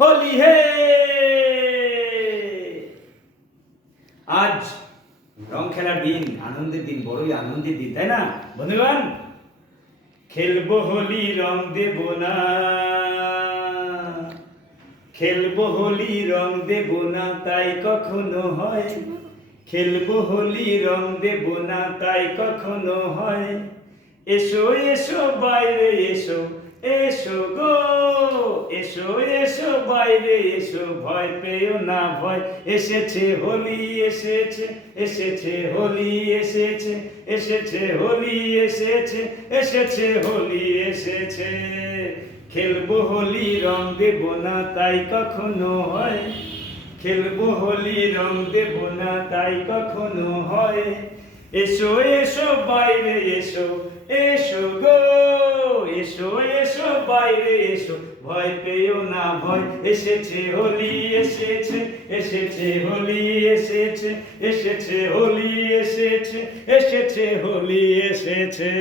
হোলি হে। আজ রং খেলার দিন, আনন্দের দিন, বড়ই আনন্দের দিন, তাই না বন্ধুগণ? খেলবো হোলি, রং দেব না, খেলবো হোলি, রং দেব না, তাই কখনো হয়। খেলবো হোলি, রং দেব না, তাই কখনো হয়। এসো এসো বাইরে এসো, এসো গো, এসো এসো বাইরে এসো, ভয় পেও না ভয়। এসেছে হোলি, এসেছে, এসেছে হোলি, এসেছে, এসেছে হোলি, এসেছে, এসেছে হোলি, এসেছে। খেলবো হোলি, রং দেব না, তাই কখনো হয়। খেলবো হোলি, রং দেব না, তাই কখনো হয়। এসো এসো বাইরে এসো, এসো গো, এসো এসো বাইরে এসো, ভয় পেও না ভয়। এসেছে হোলি, এসেছে, এসেছে হোলি, এসেছে, এসেছে হোলি, এসেছে, এসেছে হোলি, এসেছে।